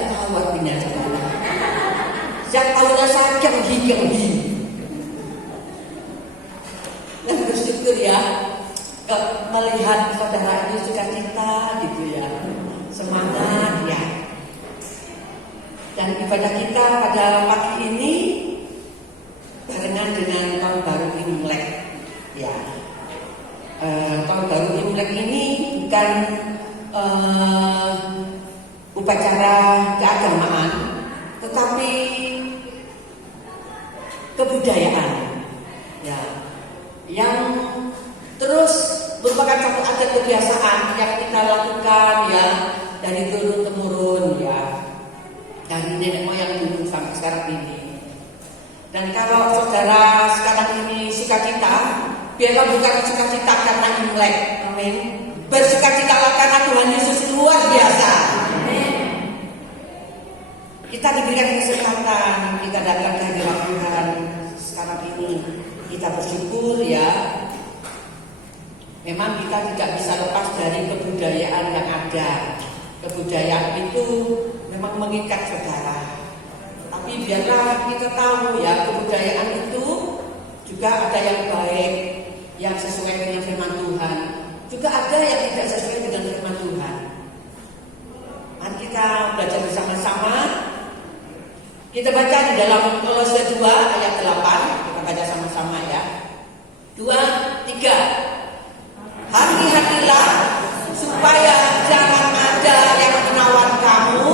tidak tahu artinya. Yang tahunya saya kenghi. Dan bersyukur ya melihat saudara ini sukacita gitu ya, semangat ya. Dan ibadah kita pada pagi ini barengan dengan tahun baru Imlek ya. Tahun baru Imlek ini bukan upacara keagamaan, tetapi kebudayaan ya, yang terus merupakan satu adat kebiasaan yang kita lakukan ya dari turun temurun ya, dari nenek moyang dulu sampai sekarang ini. Dan kalau saudara sekarang ini sukacita, biarlah bukan sukacita karena Imlek, amin. Bersukacitalah karena Tuhan Yesus luar biasa. Amin. Kita diberikan kesempatan, kita datang ke hadirat Tuhan sekarang ini. Kita bersyukur ya. Memang kita tidak bisa lepas dari kebudayaan yang ada. Kebudayaan itu memang mengikat saudara. Tapi biarlah kita tahu ya, kebudayaan itu juga ada yang baik, yang sesuai dengan firman Tuhan. Juga ada yang tidak sesuai dengan firman Tuhan. Mari kita belajar bersama-sama. Kita baca di dalam Kolose 2 ayat 8. Kita baca sama-sama ya. 2, 3. Hati-hatilah supaya jangan ada yang menawan kamu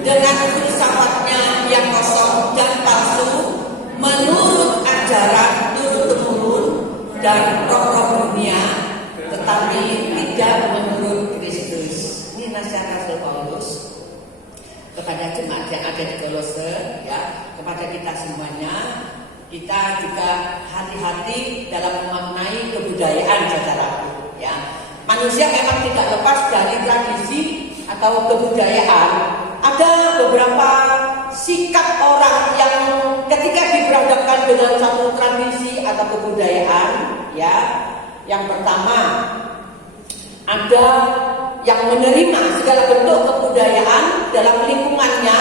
dengan filsafatnya yang kosong dan palsu, menurut ajaran turun-temurun dan roh-roh dunia, tetapi tidak menurut Kristus. Ini nasihat Rasul Paulus kepada jemaat yang ada di Kolose ya, kepada kita semuanya. Kita juga hati-hati dalam memaknai kebudayaan saudaraku ya. Manusia memang tidak lepas dari tradisi atau kebudayaan. Ada beberapa sikap orang yang ketika diperhadapkan dengan satu tradisi atau kebudayaan ya. Yang pertama, ada yang menerima segala bentuk kebudayaan dalam lingkungannya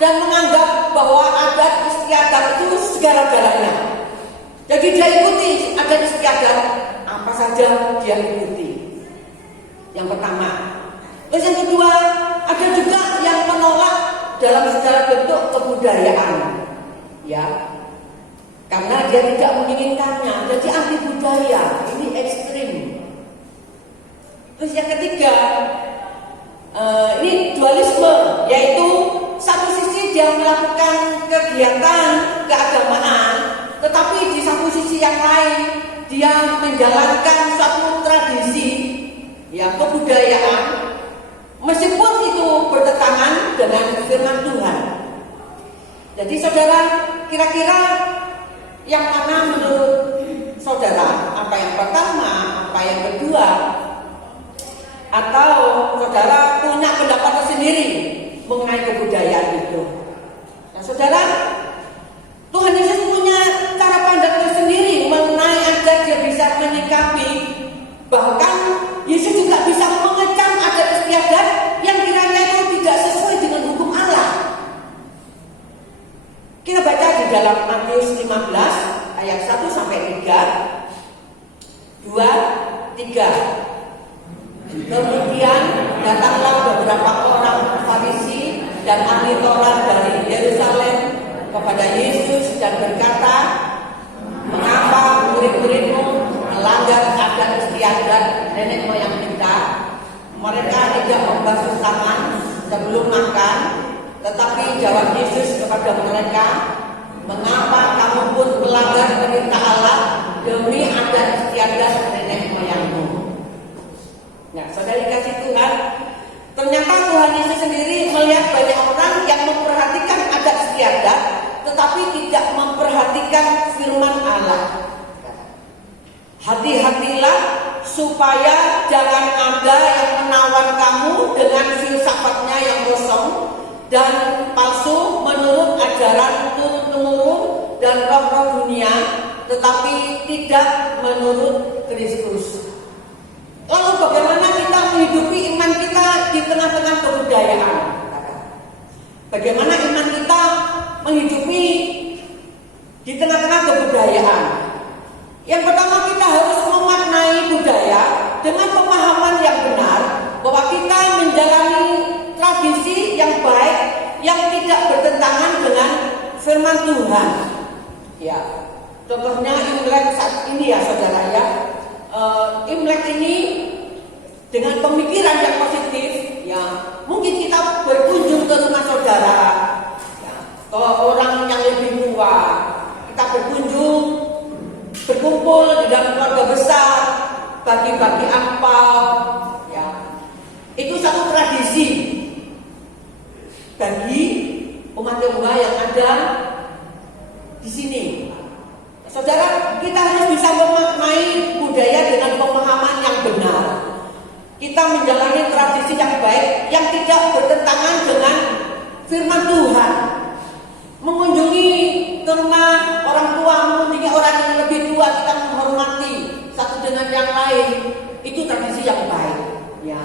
dan menganggap bahwa adat istiadat itu segala-galanya. Jadi dia ikuti adat istiadat, apa saja dia ikuti. Yang pertama. Terus yang kedua, ada juga yang menolak dalam segala bentuk kebudayaan, ya, karena dia tidak menginginkannya. Jadi anti budaya, ini ekstrim. Terus yang ketiga, ini dualisme, yaitu satu sisi dia melakukan kegiatan keagamaan, tetapi di satu sisi yang lain dia menjalankan satu tradisi, ya, kebudayaan, meskipun itu bertentangan dengan firman Tuhan. Jadi saudara, kira-kira yang mana menurut saudara? Apa yang pertama? Apa yang kedua? Atau saudara punya pendapat tersendiri mengenai kebudayaan itu? Nah saudara, Tuhan Yesus punya cara pandang tersendiri mengenai adat. Dia bisa menyikapi, bahkan Yesus juga bisa mengecam adat istiadat yang kiranya itu tidak sesuai dengan hukum Allah. Kita baca di dalam Matius 15 ayat 1 sampai 3. 2, 3. Kemudian datanglah beberapa orang Farisi dan ahli Taurat dari Yerusalem kepada Yesus dan berkata, "Mengapa murid-muridmu melanggar adat istiadat nenek moyang kita? Mereka tidak membasuh tangan sebelum makan." Tetapi jawab Yesus kepada mereka, "Mengapa kamu pun melanggar perintah Allah demi adat istiadat nenek moyangmu?" Nah, saudara dikasih Tuhan, ternyata Tuhan Yesus sendiri melihat banyak orang yang memperhatikan adat istiadat, tetapi tidak memperhatikan firman Allah. Hati-hatilah supaya jangan ada yang menawan kamu dengan filsafatnya yang kosong dan palsu menurut ajaran turun-temurun dan roh-roh dunia, tetapi tidak menurut Kristus. Lalu bagaimana kita menghidupi iman kita di tengah-tengah kebudayaan? bagaimana iman kita menghidupi di tengah-tengah kebudayaan. Yang pertama, kita harus memaknai budaya dengan pemahaman yang benar bahwa kita menjalani tradisi yang baik yang tidak bertentangan dengan firman Tuhan. Ya, contohnya Imlek saat ini ya saudara ya. Imlek ini dengan pemikiran yang positif, ya mungkin kita berkunjung ke rumah saudara, ya, ke orang yang lebih tua, kita berkunjung, berkumpul di dalam keluarga besar, bagi-bagi angpau, ya itu satu tradisi bagi umat Tionghoa yang ada di sini. Saudara, kita harus bisa memaknai budaya dengan pemahaman yang benar. Kita menjalani tradisi yang baik yang tidak bertentangan dengan firman Tuhan. Mengunjungi ke rumah orang tua, mengunjungi orang yang lebih tua, kita menghormati satu dengan yang lain. Itu tradisi yang baik, ya.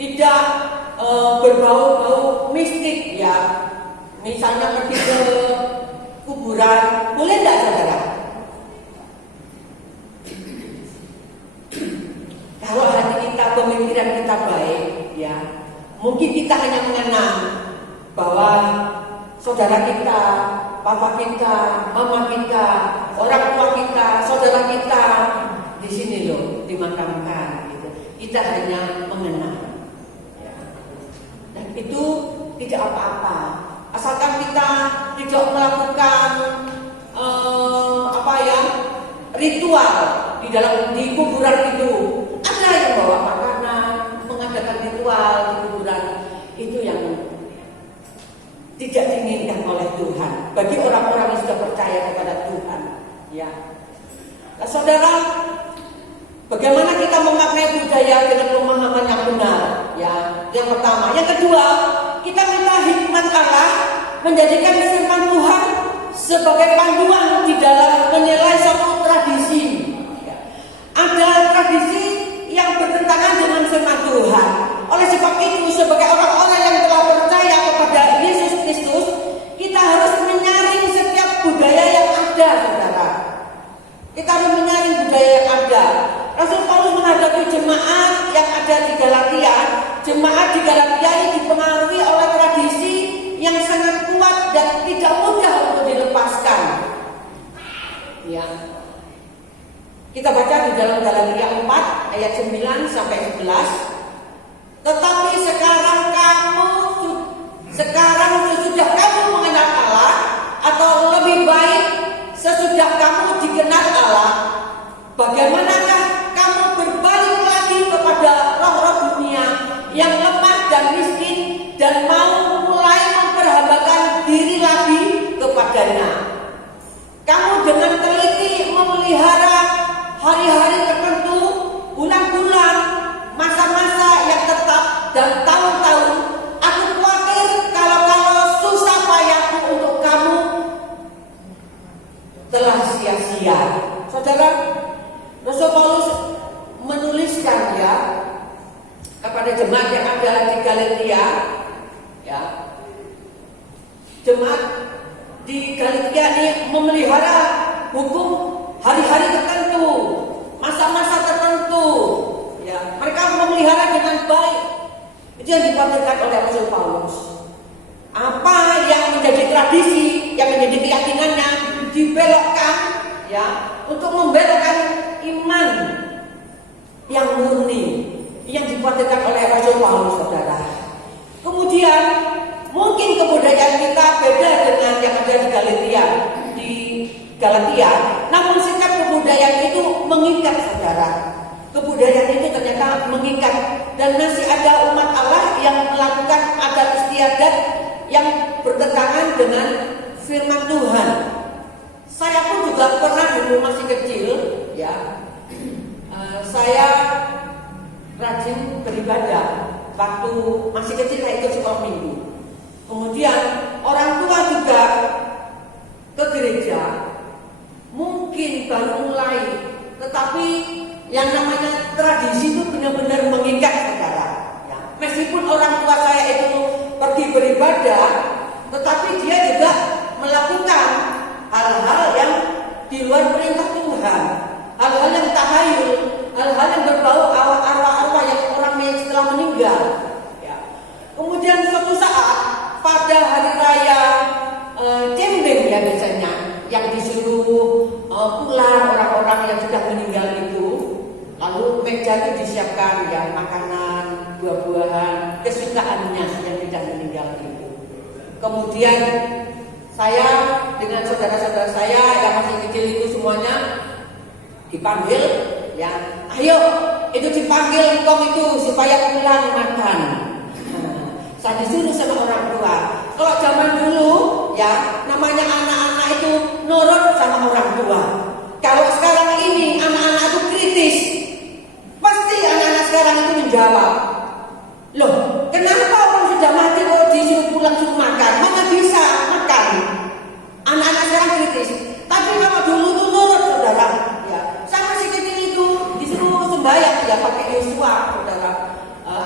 Tidak berbau-bau mistik, ya. Misalnya pergi ke kuburan, boleh tidak saudara? Kalau hati kita, pemikiran kita baik, ya, mungkin kita hanya mengenang bahwa saudara kita, papa kita, mama kita, orang tua kita, saudara kita di sini loh dimakamkan. Gitu. Kita hanya mengenang, ya. Dan itu tidak apa-apa. Asalkan kita tidak melakukan ritual di kuburan itu. Ada yang bawa makanan, mengadakan ritual di kuburan, itu yang tidak diinginkan oleh Tuhan bagi orang-orang yang sudah percaya kepada Tuhan. Ya, nah, saudara, bagaimana kita memaknai budaya dengan pemahaman yang benar? Ya, yang pertama, yang kedua, kita minta hikmat Allah menjadikan firman Tuhan sebagai panduan di dalam menilai suatu tradisi. Ada tradisi yang bertentangan dengan firman Tuhan. Oleh sebab itu, sebagai orang-orang yang telah percaya kepada Yesus Kristus, kita harus menyaring setiap budaya yang ada, saudara. Kita harus menyaring budaya yang ada. Rasul Paulus menghadapi jemaat yang ada di Galatia. Jemaat di Galatia ini dipengaruhi oleh tradisi yang sangat kuat dan tidak mudah untuk dilepaskan. Ya. Kita baca di dalam Galatia 4 ayat 9 sampai 11. Tetapi sekarang sesudah kamu mengenal Allah, atau lebih baik sesudah kamu dikenal Allah, bagaimanakah kamu berbalik lagi kepada roh-roh dunia yang lemah dan miskin dan mau mulai memperhambakan diri lagi kepadanya? Kamu dengan teliti memelihara hari-hari tertentu, bulan-bulan, masa-masa yang tetap dan tahun-tahun. Aku khawatir kalau susah payahku untuk kamu telah sia-sia. Saudara, Rasul Paulus menuliskan ya kepada jemaat yang ada di Galatia, ya. Jemaat di Galatia ini memelihara hukum hari-hari tertentu, masa-masa tertentu, ya. Mereka memelihara dengan baik. Itu yang dikatakan oleh Rasul Paulus. Apa yang menjadi tradisi, yang menjadi keyakinannya dibelokkan, ya, untuk membelokkan iman yang murni, yang dikatakan oleh Rasul Paulus, saudara. Kemudian mungkin kebudayaan kita beda dengan yang ada di Galatia, namun sikap kebudayaan itu mengikat, saudara. Kebudayaan itu ternyata mengikat, dan masih ada umat Allah yang melakukan adat istiadat yang bertentangan dengan firman Tuhan. Saya pun juga pernah dulu masih kecil, ya. Saya rajin beribadah waktu masih kecil, saya ikut sekolah minggu. Kemudian orang tua juga ke gereja. Mungkin baru mulai, tetapi yang namanya tradisi itu benar-benar mengikat, saudara. Ya. Meskipun orang tua saya itu pergi beribadah, tetapi dia juga melakukan hal-hal yang di luar perintah Tuhan, hal-hal yang tahayul, hal-hal yang berbau arwah-arwah yang orang setelah meninggal. Ya. Kemudian suatu saat pada hari raya Cembeng ya biasanya yang disuruh pulang orang-orang yang sudah meninggal itu, lalu meja itu disiapkan ya makanan, buah-buahan, kesukaannya yang sudah meninggal itu. Kemudian saya dengan saudara-saudara saya yang masih kecil itu semuanya dipanggil ya, ayo itu dipanggil engkau itu supaya pulang makan. Saya disuruh sama orang tua. Kalau zaman dulu ya namanya anak-anak itu nurut sama orang tua. Kalau sekarang ini anak-anak itu kritis, pasti anak-anak sekarang itu menjawab, loh kenapa orang sudah mati kok disuruh pulang suruh makan? Mana bisa makan? Anak-anak sekarang kritis. Tapi kalau dulu itu nurut saudara. Ya, saya masih kecil itu disuruh sembahyang ya pakai Yosua saudara.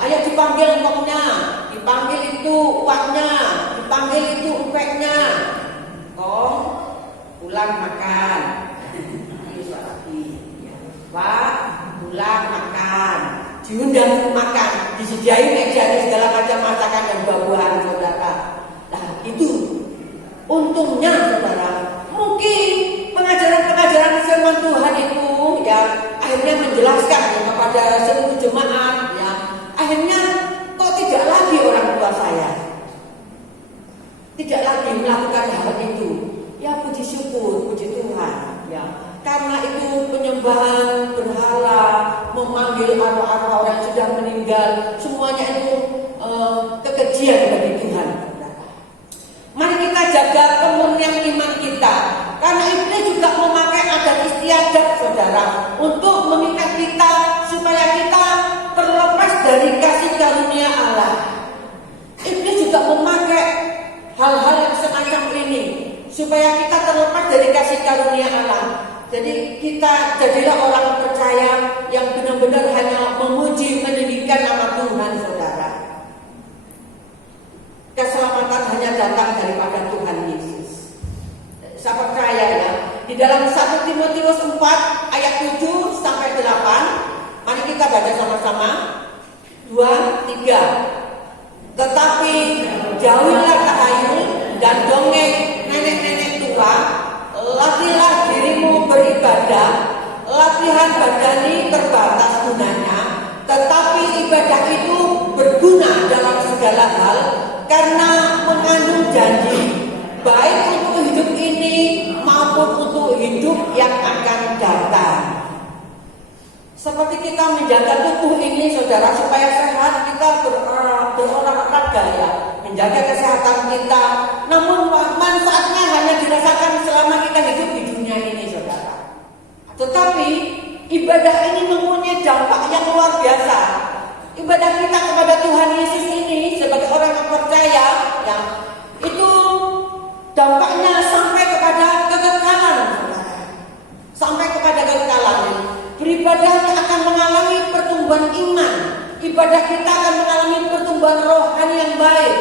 Ayo dipanggil empoknya, dipanggil itu uangnya, dipanggil itu empeknya. Kong pulang makan. Yosua lagi. Pak pulang makan. Diundang makan, disediain meja segala macam masakan dan buah-buahan saudara. Nah itu untungnya saudara, mungkin pengajaran-pengajaran firman Tuhan itu ya akhirnya menjelaskan ya, kepada seluruh jemaat ya. Akhirnya kok tidak lagi orang tua saya tidak lagi melakukan hal itu. Ya puji syukur, puji Tuhan ya. Karena itu penyembahan berhala, memanggil arwah-arwah orang yang sudah meninggal, semuanya itu kekejian bagi Tuhan. Mari kita jaga kemurnian iman kita, karena iblis juga memakai adat istiadat saudara untuk mengikat kita supaya kita terlepas dari kasih karunia Allah. Iblis juga memakai hal-hal yang semacam ini supaya kita terlepas dari kasih karunia Allah. Jadi kita jadilah orang percaya yang benar-benar hanya memuji meninggikan nama Tuhan saudara. Keselamatan hanya datang daripada Tuhan Yesus. Saya percaya ya, di dalam 1 Timotius 4 ayat 7 sampai 8, mari kita baca sama-sama. 2, 3. Tetapi jauhilah tahayul dan dongeng nenek-nenek tua, latihlah dirimu beribadah. Latihan badani terbatas gunanya, tetapi ibadah itu berguna dalam segala hal karena mengandung janji, baik untuk hidup ini maupun untuk hidup yang akan datang. Seperti kita menjaga tubuh ini saudara supaya sehat, kita berolahraga ya, menjaga kesehatan kita. Namun manfaatnya hanya dirasakan selama kita hidup di dunia ini saudara. Tetapi ibadah ini mempunyai dampak yang luar biasa. Ibadah kita kepada Tuhan Yesus ini sebagai orang yang percaya ya, itu dampaknya sampai kepada kekekalan saudara. Sampai kepada kekekalan. Beribadahnya akan mengalami pertumbuhan iman. Ibadah kita akan mengalami pertumbuhan rohani yang baik.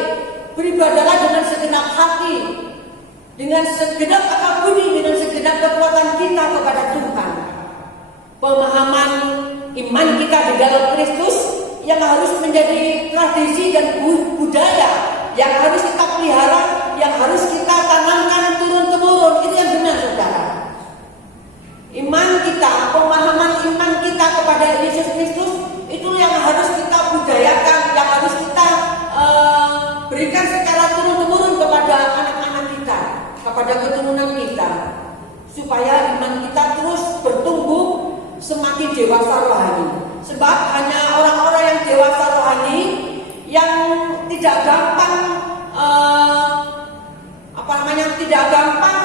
Beribadahlah dengan segenap hati, dengan segenap akal budi, dengan segenap kekuatan kita kepada Tuhan. Pemahaman iman kita di dalam Kristus yang harus menjadi tradisi dan budaya yang harus kita pelihara, yang harus kita tanamkan turun-temurun. Itu yang benar saudara. Iman kita, pemahaman iman kita kepada Yesus Kristus itu yang harus kita budayakan, yang harus kita berikan secara turun-temurun kepada anak-anak kita, kepada keturunan kita, supaya iman kita terus bertumbuh semakin dewasa rohani. Sebab hanya orang-orang yang dewasa rohani yang tidak gampang tidak gampang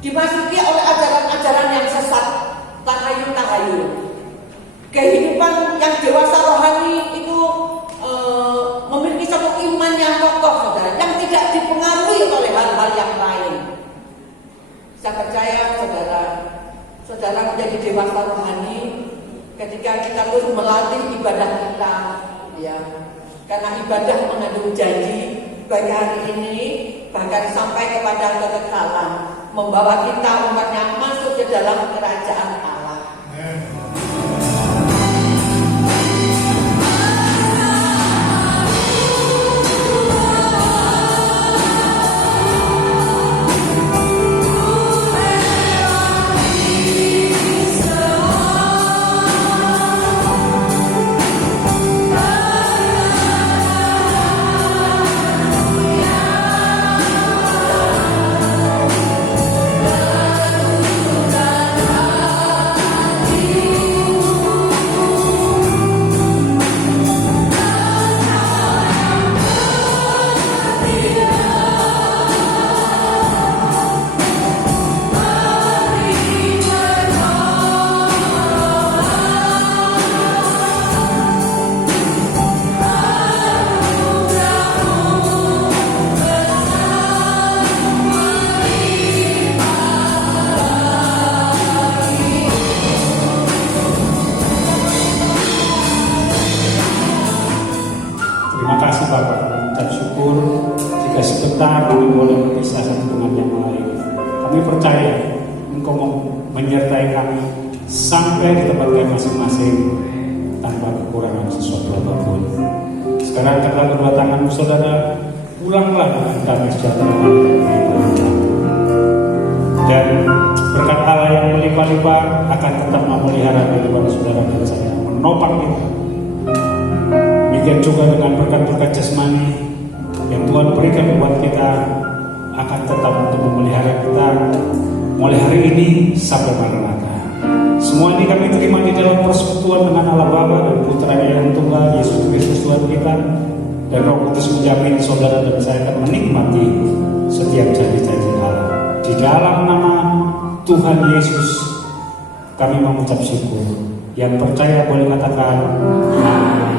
dimasuki oleh ajaran-ajaran yang sesat, tahayul-tahayul. Kehidupan yang dewasa rohani itu memiliki satu iman yang kokoh saudara, yang tidak dipengaruhi oleh hal-hal yang lain. Saya percaya saudara menjadi dewasa rohani ketika kita terus melatih ibadah kita, ya. Karena ibadah mengandung janji. Baik hari ini bahkan sampai kepada kekekalan, membawa kita umatnya masuk ke dalam kerajaan Allah. Terima kasih Bapak, mengucap syukur jika sebentar kami boleh berpisah satu dengan yang lain. Kami percaya Engkau menyertai kami sampai di tempat kami masing-masing tanpa kekurangan sesuatu apapun. Sekarang angkatlah kedua tanganmu saudara, pulanglah dengan damai sejahtera dan berkat Allah yang melimpah-limpah akan tetap memelihara kehidupan saudara dan saya, menopang kita. Demikian juga dengan berkat-berkat jasmani yang Tuhan berikan buat kita akan tetap untuk memelihara kita mulai hari ini sampai Maranatha. Semua ini kami terima di dalam persekutuan dengan Allah Bapa dan Putra-Nya yang tunggal, Yesus Kristus Tuhan kita, dan Roh Kudus menjamin saudara dan saya akan menikmati setiap janji-janji Allah. Di dalam nama Tuhan Yesus kami mengucap syukur. Yang percaya boleh katakan amin.